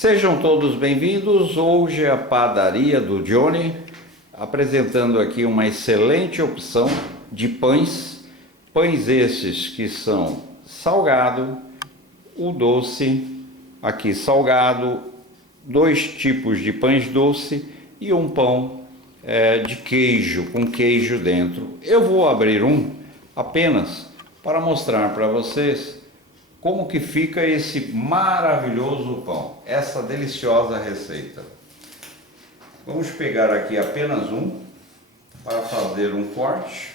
Sejam todos bem-vindos. Hoje é a padaria do Johnny, apresentando aqui uma excelente opção de pães. Pães esses que são salgado, o doce, aqui salgado, dois tipos de pães doce e um pão de queijo, com queijo dentro. Eu vou abrir um apenas para mostrar para vocês como que fica esse maravilhoso pão, essa deliciosa receita. Vamos pegar aqui apenas um para fazer um corte.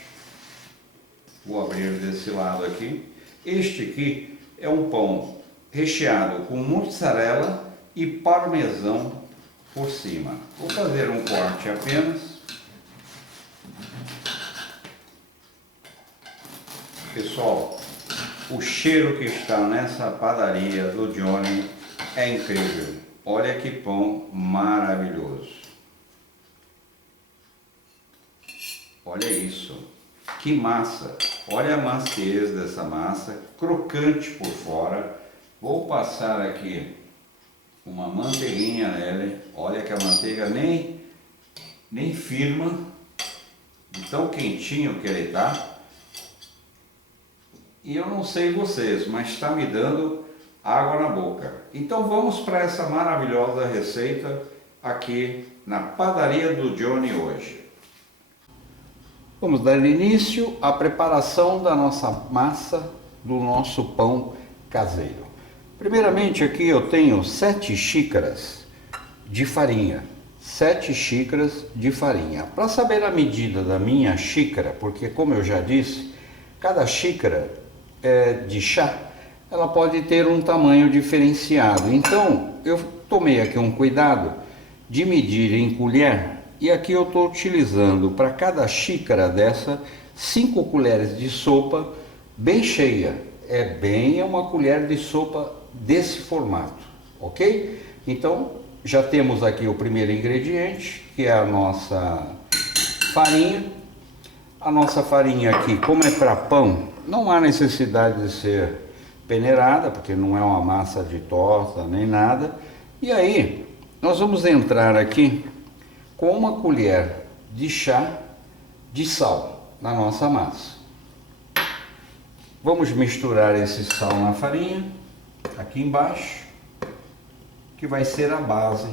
Vou abrir desse lado aqui. Este aqui é um pão recheado com mussarela e parmesão por cima. Vou fazer um corte apenas. Pessoal, o cheiro que está nessa padaria do Johnny é incrível. Olha que pão maravilhoso. Olha isso. Que massa. Olha a maciez dessa massa, crocante por fora. Vou passar aqui uma manteiguinha nele. Olha que a manteiga nem firma, de tão quentinho que ele está. E eu não sei vocês, mas está me dando água na boca. Então vamos para essa maravilhosa receita aqui na padaria do Johnny hoje. Vamos dar início à preparação da nossa massa, do nosso pão caseiro. Primeiramente aqui eu tenho 7 xícaras de farinha. 7 xícaras de farinha. Para saber a medida da minha xícara, porque como eu já disse, cada xícara de chá, ela pode ter um tamanho diferenciado. Então, eu tomei aqui um cuidado de medir em colher, e aqui eu estou utilizando para cada xícara dessa 5 colheres de sopa bem cheia. É uma colher de sopa desse formato, ok? Então, já temos aqui o primeiro ingrediente, que é a nossa farinha. A nossa farinha aqui, como é para pão, não há necessidade de ser peneirada, porque não é uma massa de torta nem nada. E aí, nós vamos entrar aqui com uma colher de chá de sal na nossa massa. Vamos misturar esse sal na farinha, aqui embaixo, que vai ser a base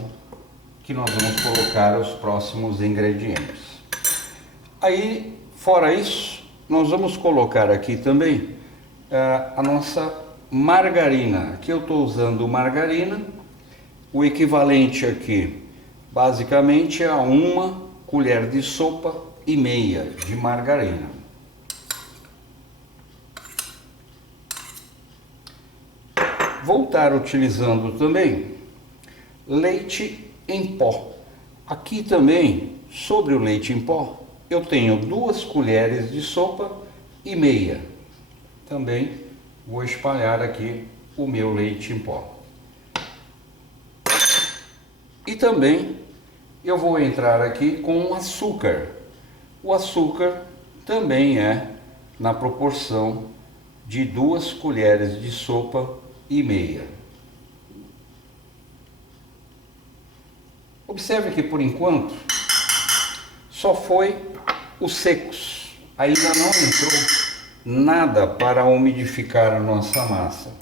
que nós vamos colocar os próximos ingredientes. Aí, fora isso, nós vamos colocar aqui também a nossa margarina. Aqui eu estou usando margarina, o equivalente aqui basicamente é 1 colher de sopa e meia de margarina. Vou estar utilizando também leite em pó. Aqui também, sobre o leite em pó, eu tenho 2 colheres de sopa e meia. Também vou espalhar aqui o meu leite em pó. E também eu vou entrar aqui com açúcar. O açúcar também é na proporção de 2 colheres de sopa e meia. Observe que por enquanto só foi os secos, ainda não entrou nada para umidificar a nossa massa.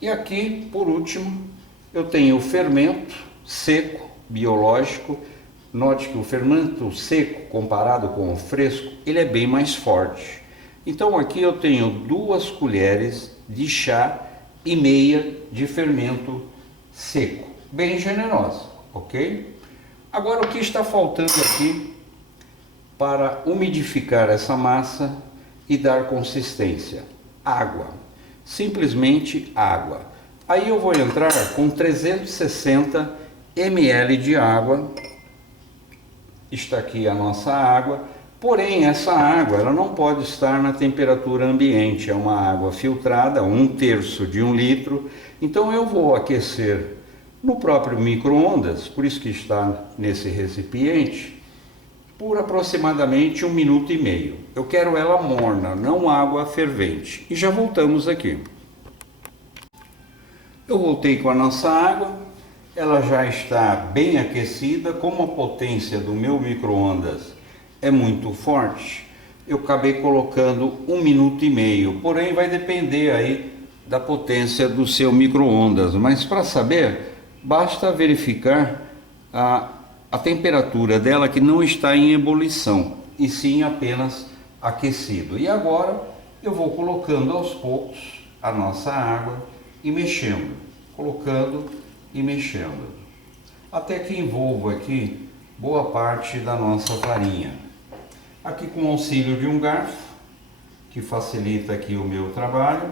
E aqui, por último, eu tenho o fermento seco, biológico. Note que o fermento seco, comparado com o fresco, ele é bem mais forte. Então aqui eu tenho 2 colheres de chá e meia de fermento seco, bem generosa, ok? Agora o que está faltando aqui para umidificar essa massa e dar consistência? Água, simplesmente água. Aí eu vou entrar com 360 ml de água. Está aqui a nossa água, porém essa água ela não pode estar na temperatura ambiente, é uma água filtrada, 1/3 de 1 litro. Então eu vou aquecer no próprio micro-ondas, por isso que está nesse recipiente, por aproximadamente 1 minuto e meio. Eu quero ela morna, não água fervente. E já voltamos aqui. Eu voltei com a nossa água, ela já está bem aquecida. Como a potência do meu micro-ondas é muito forte, eu acabei colocando 1 minuto e meio, porém vai depender aí da potência do seu micro-ondas, mas para saber, basta verificar a temperatura dela, que não está em ebulição, e sim apenas aquecido. E agora eu vou colocando aos poucos a nossa água e mexendo, colocando e mexendo, até que envolva aqui boa parte da nossa farinha. Aqui com o auxílio de um garfo, que facilita aqui o meu trabalho,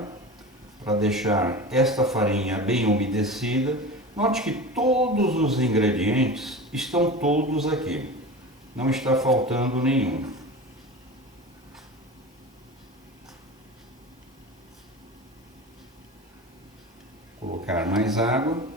para deixar esta farinha bem umedecida. Note que todos os ingredientes estão todos aqui, não está faltando nenhum. Colocar mais água.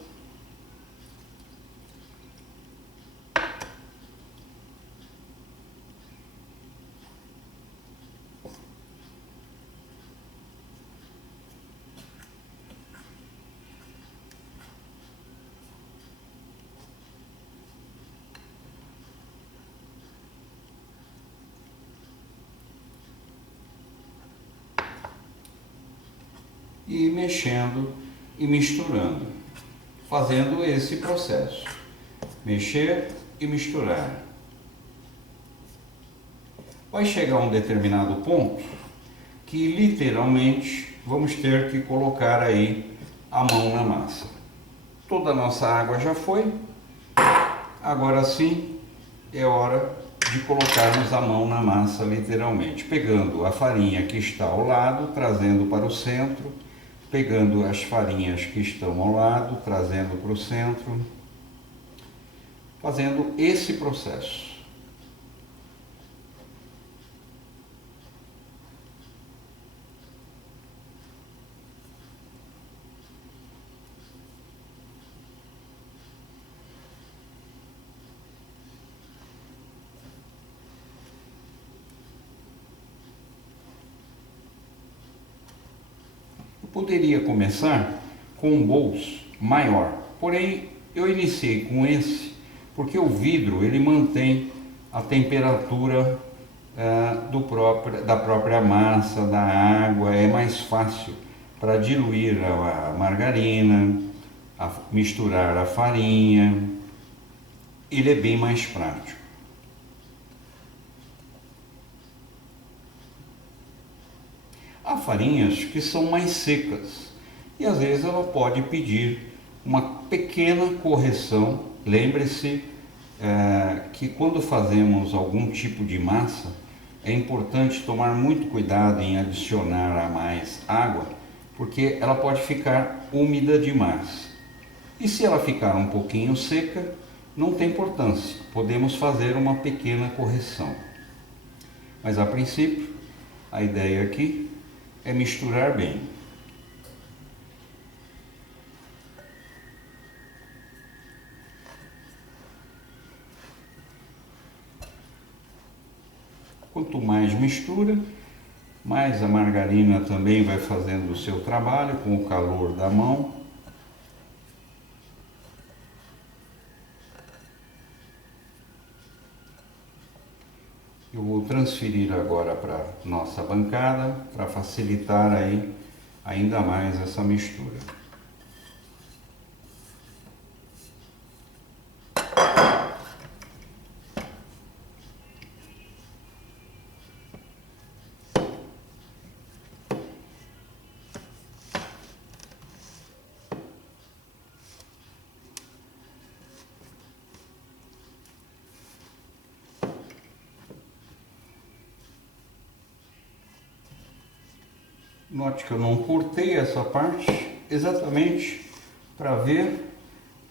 E mexendo e misturando, fazendo esse processo, mexer e misturar. Vai chegar a um determinado ponto que literalmente vamos ter que colocar aí a mão na massa. Toda a nossa água já foi, agora sim é hora de colocarmos a mão na massa, literalmente, pegando a farinha que está ao lado, trazendo para o centro, pegando as farinhas que estão ao lado, trazendo para o centro, fazendo esse processo. Poderia começar com um bolso maior, porém eu iniciei com esse porque o vidro ele mantém a temperatura da própria massa, da água, é mais fácil para diluir a margarina, misturar a farinha, ele é bem mais prático. Há farinhas que são mais secas e às vezes ela pode pedir uma pequena correção. Lembre-se que quando fazemos algum tipo de massa é importante tomar muito cuidado em adicionar a mais água, porque ela pode ficar úmida demais. E se ela ficar um pouquinho seca, não tem importância, podemos fazer uma pequena correção. Mas a princípio, a ideia aqui é misturar bem. Quanto mais mistura, mais a margarina também vai fazendo o seu trabalho com o calor da mão. Eu vou transferir agora para nossa bancada para facilitar aí ainda mais essa mistura. Note que eu não cortei essa parte exatamente para ver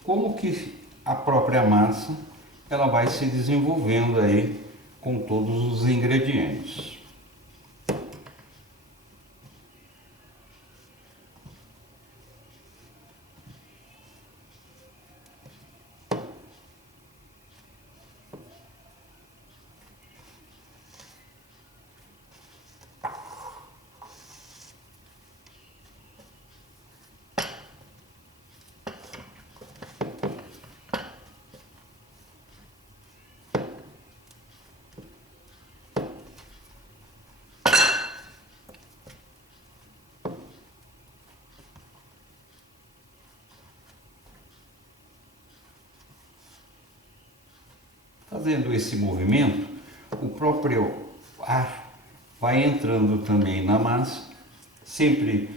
como que a própria massa ela vai se desenvolvendo aí com todos os ingredientes. Fazendo esse movimento, o próprio ar vai entrando também na massa, sempre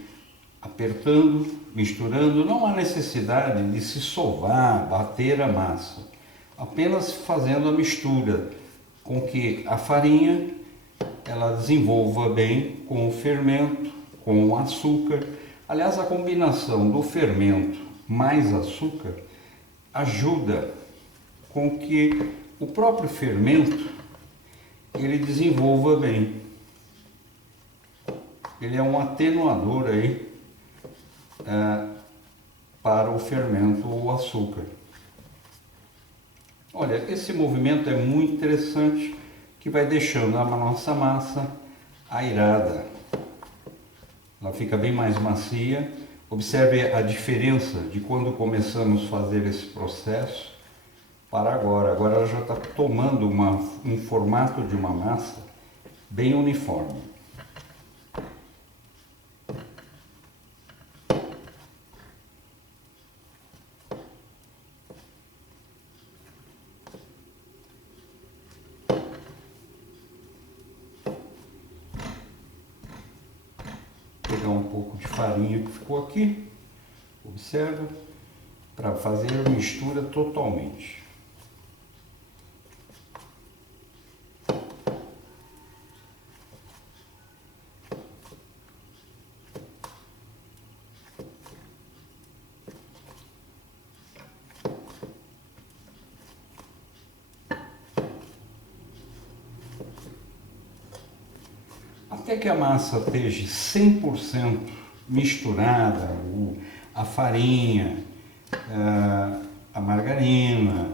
apertando, misturando. Não há necessidade de se sovar, bater a massa, apenas fazendo a mistura com que a farinha ela desenvolva bem com o fermento, com o açúcar. Aliás, a combinação do fermento mais açúcar ajuda com que o próprio fermento ele desenvolva bem. Ele é um atenuador aí para o fermento ou açúcar. Olha, esse movimento é muito interessante, que vai deixando a nossa massa airada. Ela fica bem mais macia. Observe a diferença de quando começamos a fazer esse processo para agora. Agora ela já está tomando um formato de uma massa bem uniforme. Vou pegar um pouco de farinha que ficou aqui, observa, para fazer a mistura totalmente. Até que a massa esteja 100% misturada, a farinha, a margarina,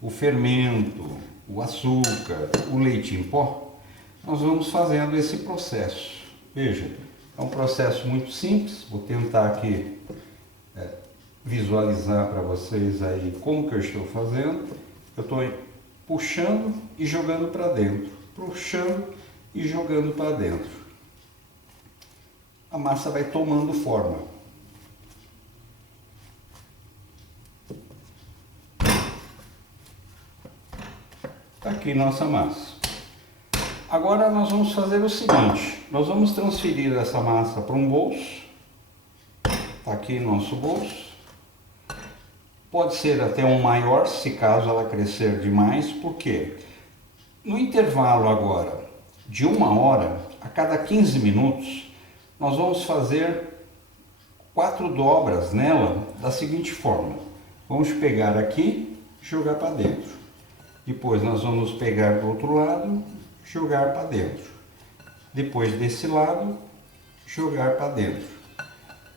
o fermento, o açúcar, o leite em pó, nós vamos fazendo esse processo. Veja, é um processo muito simples. Vou tentar aqui visualizar para vocês aí como que eu estou fazendo. Eu estou puxando e jogando para dentro, puxando e jogando para dentro. A massa vai tomando forma. Está aqui nossa massa. Agora nós vamos fazer o seguinte, nós vamos transferir essa massa para um bolso. Está aqui nosso bolso. Pode ser até um maior, se caso ela crescer demais, porque no intervalo agora de 1 hora, a cada 15 minutos, nós vamos fazer 4 dobras nela da seguinte forma. Vamos pegar aqui e jogar para dentro. Depois nós vamos pegar do outro lado, jogar para dentro. Depois desse lado, jogar para dentro.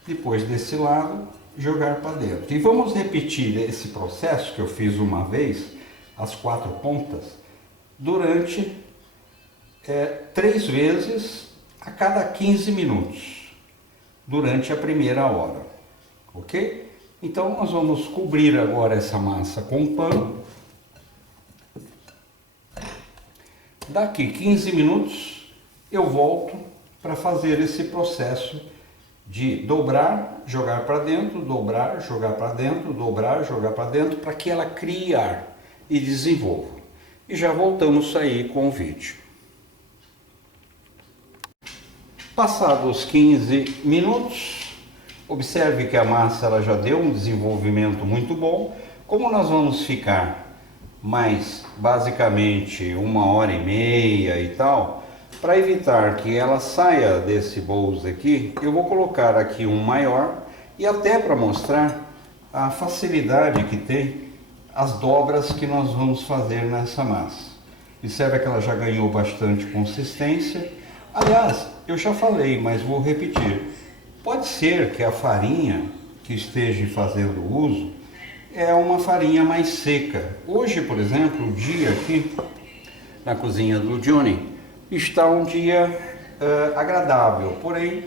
Depois desse lado, jogar para dentro. E vamos repetir esse processo que eu fiz uma vez, as 4 pontas, durante 3 vezes a cada 15 minutos, durante a primeira hora, ok? Então nós vamos cobrir agora essa massa com pano. Daqui 15 minutos eu volto para fazer esse processo de dobrar, jogar para dentro, dobrar, jogar para dentro, dobrar, jogar para dentro, para que ela crie ar e desenvolva. E já voltamos aí com o vídeo. Passados 15 minutos, observe que a massa ela já deu um desenvolvimento muito bom. Como nós vamos ficar mais basicamente 1h30 e tal, para evitar que ela saia desse bolso aqui, eu vou colocar aqui um maior, e até para mostrar a facilidade que tem as dobras que nós vamos fazer nessa massa. Observe que ela já ganhou bastante consistência. Aliás, eu já falei, mas vou repetir. Pode ser que a farinha que esteja fazendo uso é uma farinha mais seca. Hoje, por exemplo, o dia aqui na cozinha do Johnny está um dia agradável, porém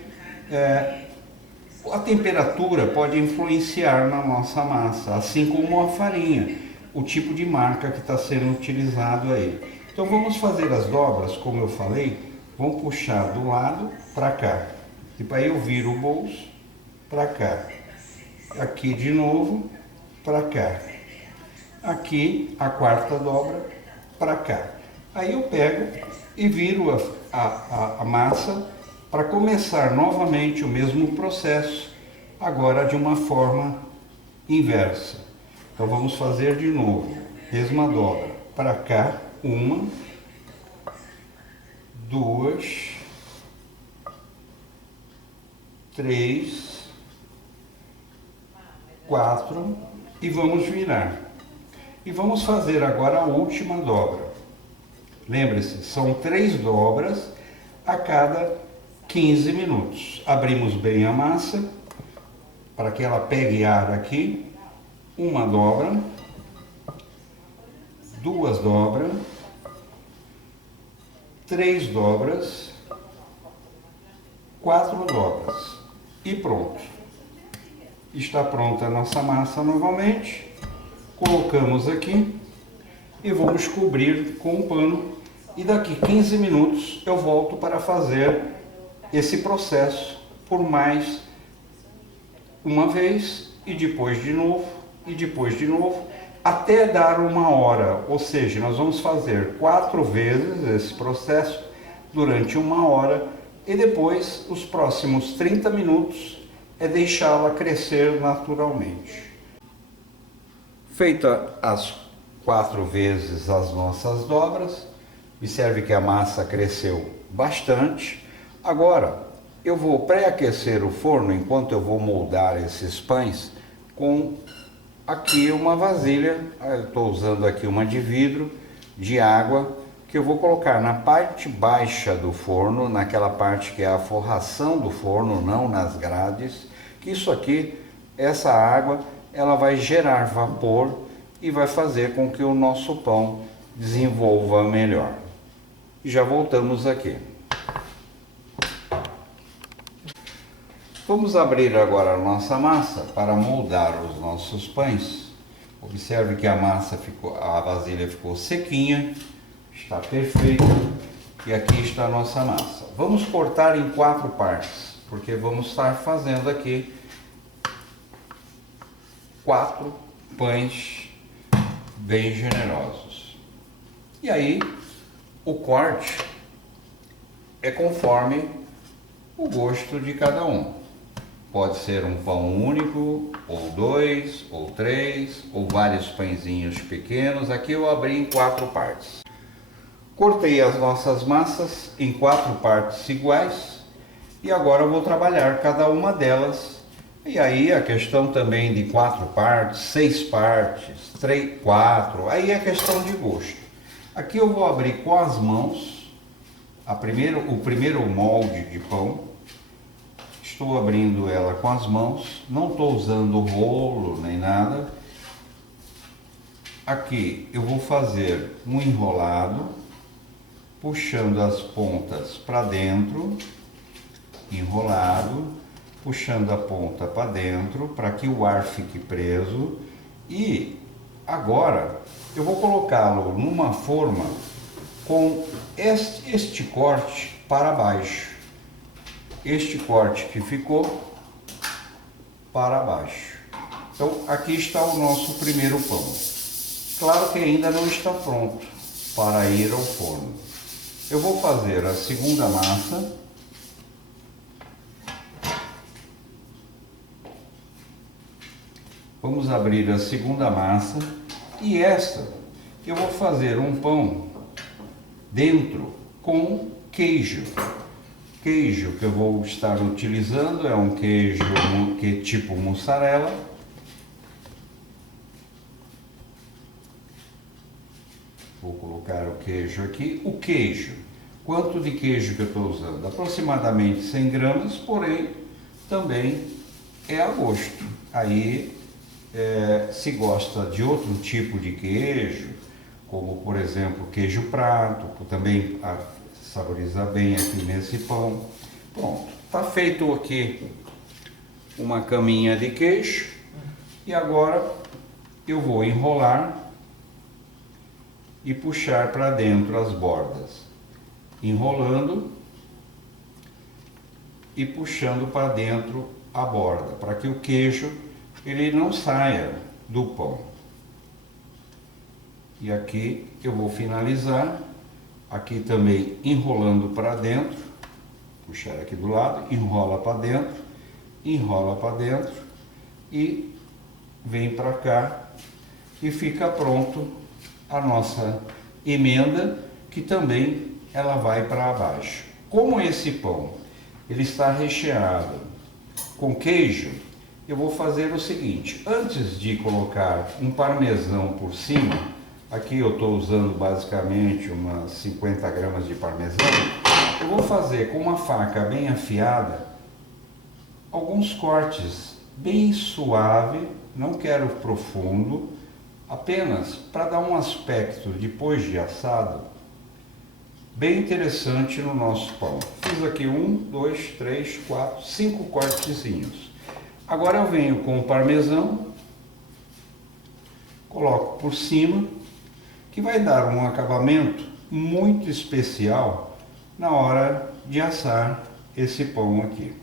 a temperatura pode influenciar na nossa massa, assim como a farinha, o tipo de marca que está sendo utilizado aí. Então vamos fazer as dobras, como eu falei. Vamos puxar do lado para cá. Tipo, aí eu viro o bolso para cá. Aqui de novo para cá. aqui a quarta dobra para cá. Aí eu pego e viro a massa para começar novamente o mesmo processo, agora de uma forma inversa. Então vamos fazer de novo, mesma dobra para cá, uma, duas, três, quatro e vamos virar. E vamos fazer agora a última dobra. Lembre-se, são 3 dobras a cada 15 minutos. Abrimos bem a massa para que ela pegue ar aqui. Uma dobra, 2 dobras, 3 dobras, 4 dobras e pronto. Está pronta a nossa massa novamente. Colocamos aqui e vamos cobrir com um pano e daqui 15 minutos eu volto para fazer esse processo por mais uma vez e depois de novo e depois de novo até dar 1 hora, ou seja, nós vamos fazer 4 vezes esse processo durante 1 hora e depois os próximos 30 minutos é deixá-la crescer naturalmente. Feita as 4 vezes as nossas dobras, observe que a massa cresceu bastante. Agora eu vou pré-aquecer o forno enquanto eu vou moldar esses pães com aqui uma vasilha. Eu estou usando aqui uma de vidro, de água, que eu vou colocar na parte baixa do forno, naquela parte que é a forração do forno, não nas grades, que isso aqui, essa água, ela vai gerar vapor e vai fazer com que o nosso pão desenvolva melhor. E já voltamos aqui. Vamos abrir agora a nossa massa para moldar os nossos pães. Observe que a massa ficou, a vasilha ficou sequinha, está perfeita e aqui está a nossa massa. Vamos cortar em 4 partes, porque vamos estar fazendo aqui 4 pães bem generosos. E aí o corte é conforme o gosto de cada um. Pode ser um pão único, ou 2, ou 3, ou vários pãezinhos pequenos. Aqui eu abri em 4 partes. Cortei as nossas massas em 4 partes iguais e agora eu vou trabalhar cada uma delas. E aí a questão também de 4 partes, 6 partes, 3, 4, aí é questão de gosto. Aqui eu vou abrir com as mãos o primeiro molde de pão. Estou abrindo ela com as mãos, não estou usando rolo nem nada. Aqui eu vou fazer um enrolado, puxando as pontas para dentro, enrolado, puxando a ponta para dentro, para que o ar fique preso. E agora eu vou colocá-lo numa forma com este corte para baixo. Este corte que ficou para baixo. Então aqui está o nosso primeiro pão. Claro que ainda não está pronto para ir ao forno. Eu vou fazer a segunda massa. Vamos abrir a segunda massa e esta eu vou fazer um pão dentro com queijo. Queijo que eu vou estar utilizando é um queijo tipo mussarela. Vou colocar o queijo aqui. O queijo, quanto de queijo que eu estou usando? Aproximadamente 100 gramas, porém também é a gosto. Aí se gosta de outro tipo de queijo, como por exemplo queijo prato, que também saboriza bem aqui nesse pão. Pronto, está feito aqui uma caminha de queijo e agora eu vou enrolar e puxar para dentro as bordas, enrolando e puxando para dentro a borda, para que o queijo ele não saia do pão. E aqui eu vou finalizar, aqui também enrolando para dentro, puxar aqui do lado, enrola para dentro e vem para cá e fica pronto a nossa emenda, que também ela vai para baixo. Como esse pão ele está recheado com queijo, eu vou fazer o seguinte: antes de colocar um parmesão por cima, aqui eu estou usando basicamente umas 50 gramas de parmesão, eu vou fazer com uma faca bem afiada alguns cortes bem suave, não quero profundo, apenas para dar um aspecto depois de assado bem interessante no nosso pão. Fiz aqui 1, 2, 3, 4, 5 cortezinhos. Agora eu venho com o parmesão, coloco por cima, que vai dar um acabamento muito especial na hora de assar esse pão aqui.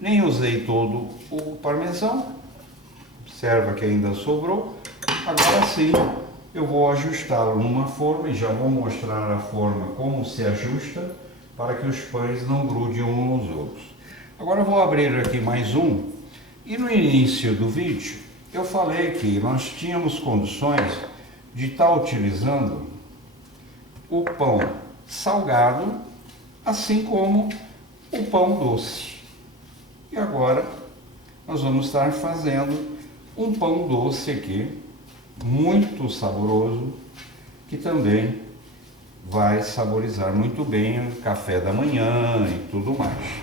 Nem usei todo o parmesão, observa que ainda sobrou. Agora sim, eu vou ajustá-lo numa forma e já vou mostrar a forma como se ajusta para que os pães não grudem uns nos outros. Agora eu vou abrir aqui mais um, e no início do vídeo eu falei que nós tínhamos condições de estar utilizando o pão salgado, assim como o pão doce. E agora nós vamos estar fazendo um pão doce aqui, muito saboroso, que também vai saborizar muito bem o café da manhã e tudo mais.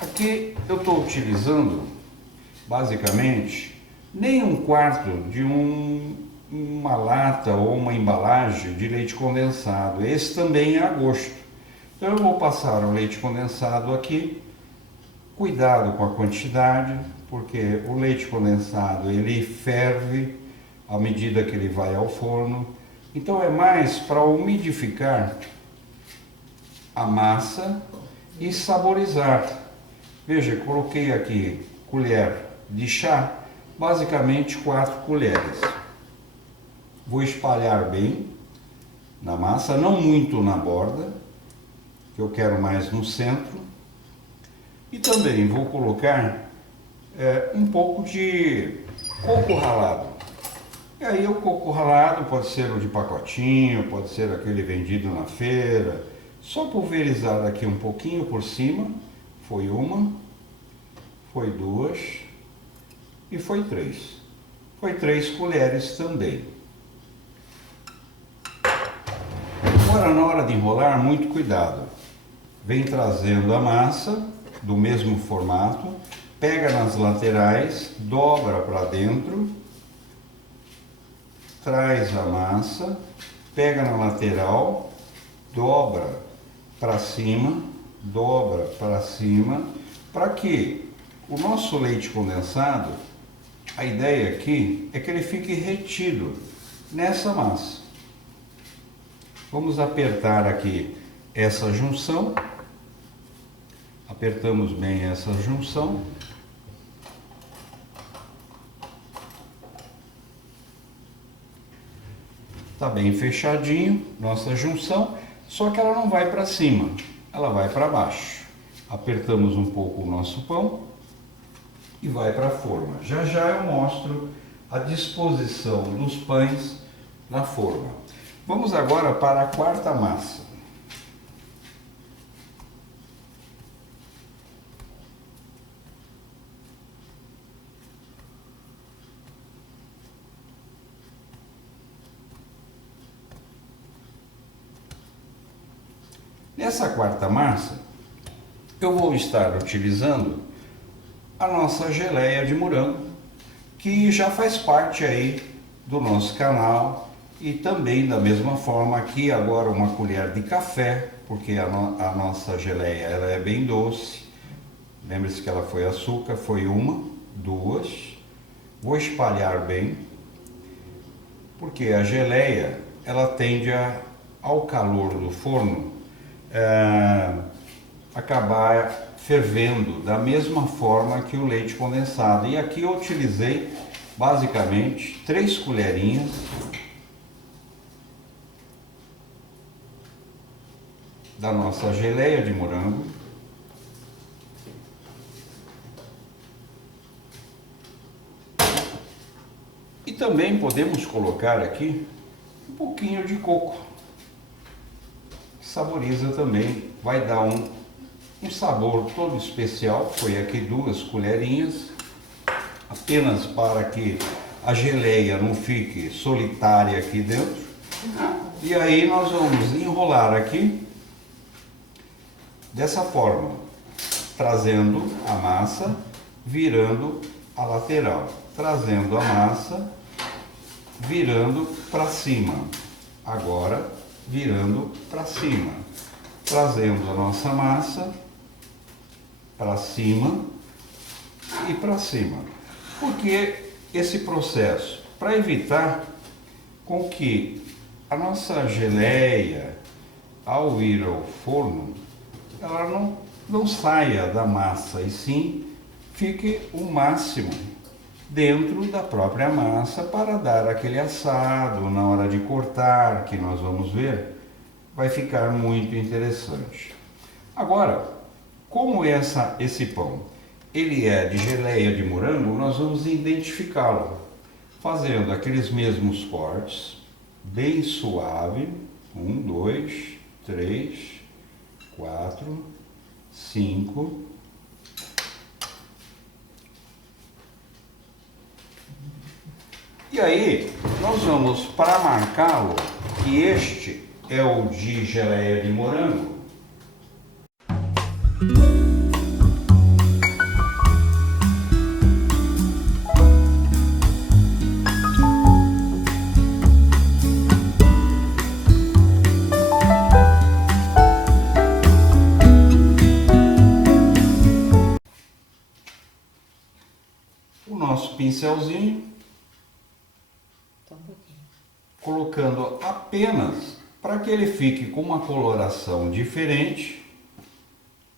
Aqui eu estou utilizando basicamente nem um quarto de uma lata ou uma embalagem de leite condensado. Esse também é a gosto. Então eu vou passar o leite condensado aqui. Cuidado com a quantidade, porque o leite condensado ele ferve à medida que ele vai ao forno. Então é mais para umidificar a massa e saborizar. Veja, coloquei aqui colher de chá, basicamente 4 colheres. Vou espalhar bem na massa, não muito na borda, que eu quero mais no centro. E também vou colocar um pouco de coco ralado. E aí o coco ralado pode ser o de pacotinho, pode ser aquele vendido na feira. Só pulverizar aqui um pouquinho por cima. Foi uma, foi 2 e foi 3. Foi 3 colheres também. Agora na hora de enrolar, muito cuidado. Vem trazendo a massa do mesmo formato, pega nas laterais, dobra para dentro, traz a massa, pega na lateral, dobra para cima, para que o nosso leite condensado, a ideia aqui é que ele fique retido nessa massa. Vamos apertar aqui essa junção. Apertamos bem essa junção. Está bem fechadinho nossa junção, só que ela não vai para cima, ela vai para baixo. Apertamos um pouco o nosso pão e vai para a forma. Já já eu mostro a disposição dos pães na forma. Vamos agora para a quarta massa. Nessa quarta massa, eu vou estar utilizando a nossa geleia de morango, que já faz parte aí do nosso canal, e também da mesma forma aqui agora uma colher de café, porque a nossa geleia ela é bem doce. Lembre-se que ela foi açúcar, foi 1, 2. Vou espalhar bem, porque a geleia ela tende ao calor do forno acabar fervendo da mesma forma que o leite condensado. E aqui eu utilizei basicamente 3 colherinhas da nossa geleia de morango. E também podemos colocar aqui um pouquinho de coco. Saboriza também, vai dar um sabor todo especial. Foi aqui 2 colherinhas, apenas para que a geleia não fique solitária aqui dentro. E aí nós vamos enrolar aqui dessa forma, trazendo a massa, virando a lateral, trazendo a massa, virando para cima. Agora virando para cima, trazendo a nossa massa para cima e para cima. Porque esse processo, para evitar com que a nossa geleia, ao ir ao forno, ela não saia da massa, e sim fique o máximo dentro da própria massa para dar aquele assado na hora de cortar, que nós vamos ver, vai ficar muito interessante. Agora, como esse pão ele é de geleia de morango, nós vamos identificá-lo fazendo aqueles mesmos cortes, bem suave. 1, 2, 3, 4, 5. E aí, nós vamos, para marcá-lo, que este é o de geleia de morango. O nosso pincelzinho, colocando apenas para que ele fique com uma coloração diferente,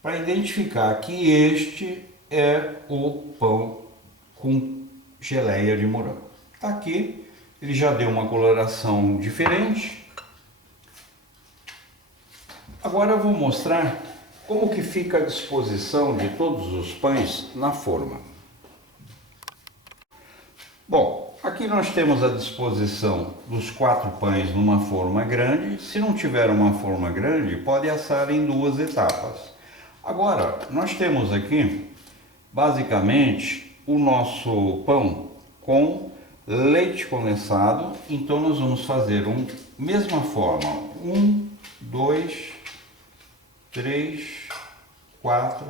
para identificar que este é o pão com geleia de morango. Tá aqui, ele já deu uma coloração diferente. Agora eu vou mostrar como que fica a disposição de todos os pães na forma. Bom, aqui nós temos a disposição dos 4 pães numa forma grande. Se não tiver uma forma grande, pode assar em 2 etapas. Agora, nós temos aqui, basicamente, o nosso pão com leite condensado. Então, nós vamos fazer mesma forma. 1, 2, 3, 4,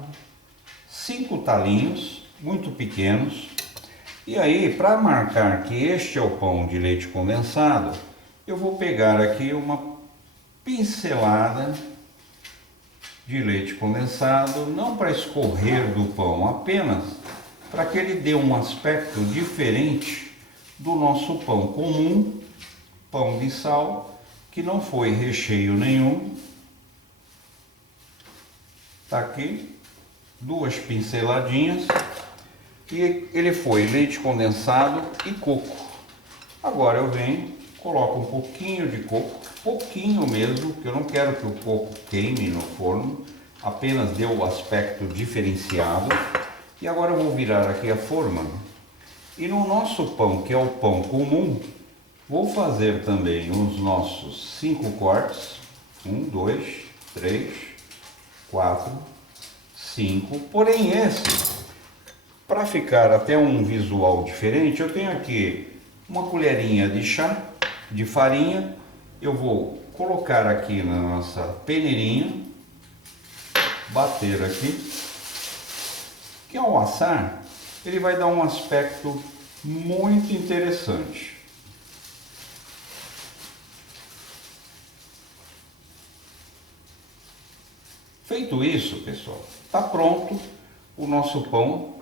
5 talinhos, muito pequenos. E aí, para marcar que este é o pão de leite condensado, eu vou pegar aqui uma pincelada de leite condensado, não para escorrer do pão, apenas para que ele dê um aspecto diferente do nosso pão comum, pão de sal, que não foi recheio nenhum. Tá aqui, 2 pinceladinhas. E ele foi leite condensado e coco. Agora eu venho, coloco um pouquinho de coco, pouquinho mesmo, porque eu não quero que o coco queime no forno, apenas dê o aspecto diferenciado. E agora eu vou virar aqui a forma. E no nosso pão, que é o pão comum, vou fazer também os nossos 5 cortes. 1, 2, 3, 4, 5. Porém esse, para ficar até um visual diferente, eu tenho aqui uma colherinha de chá de farinha. Eu vou colocar aqui na nossa peneirinha, bater aqui, que ao assar, ele vai dar um aspecto muito interessante. Feito isso, pessoal, está pronto o nosso pão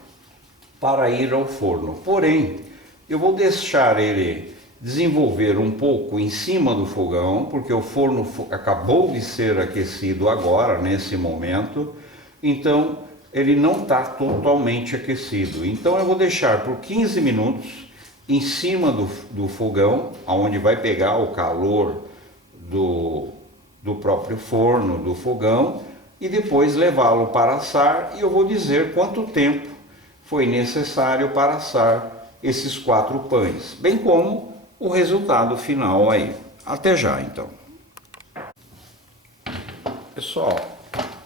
para ir ao forno. Porém, eu vou deixar ele desenvolver um pouco em cima do fogão, porque o forno acabou de ser aquecido agora, nesse momento, então ele não está totalmente aquecido. Então eu vou deixar por 15 minutos em cima do fogão, onde vai pegar o calor do do próprio forno, do fogão, e depois levá-lo para assar, e eu vou dizer quanto tempo foi necessário para assar esses 4 pães, bem como o resultado final aí. Até já, então. Pessoal,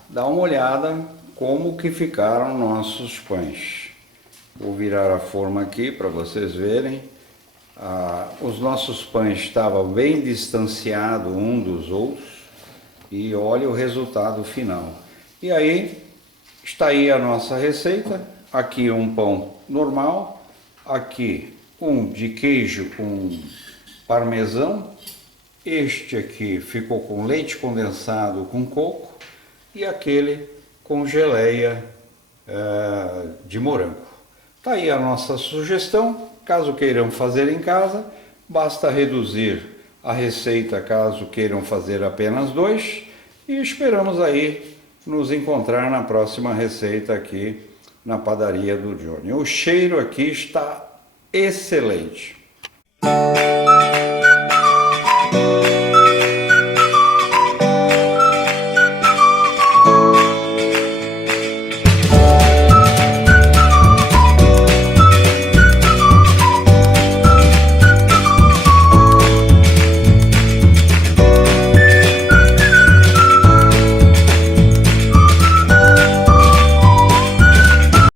dá uma olhada como que ficaram nossos pães. Vou virar a forma aqui para vocês verem. Os nossos pães estavam bem distanciados um dos outros e olha o resultado final. E aí, está aí a nossa receita. Aqui um pão normal, aqui um de queijo com parmesão, este aqui ficou com leite condensado com coco e aquele com geleia de morango. Tá aí a nossa sugestão. Caso queiram fazer em casa, basta reduzir a receita caso queiram fazer apenas 2, e esperamos aí nos encontrar na próxima receita aqui na padaria do Johnny. O cheiro aqui está excelente.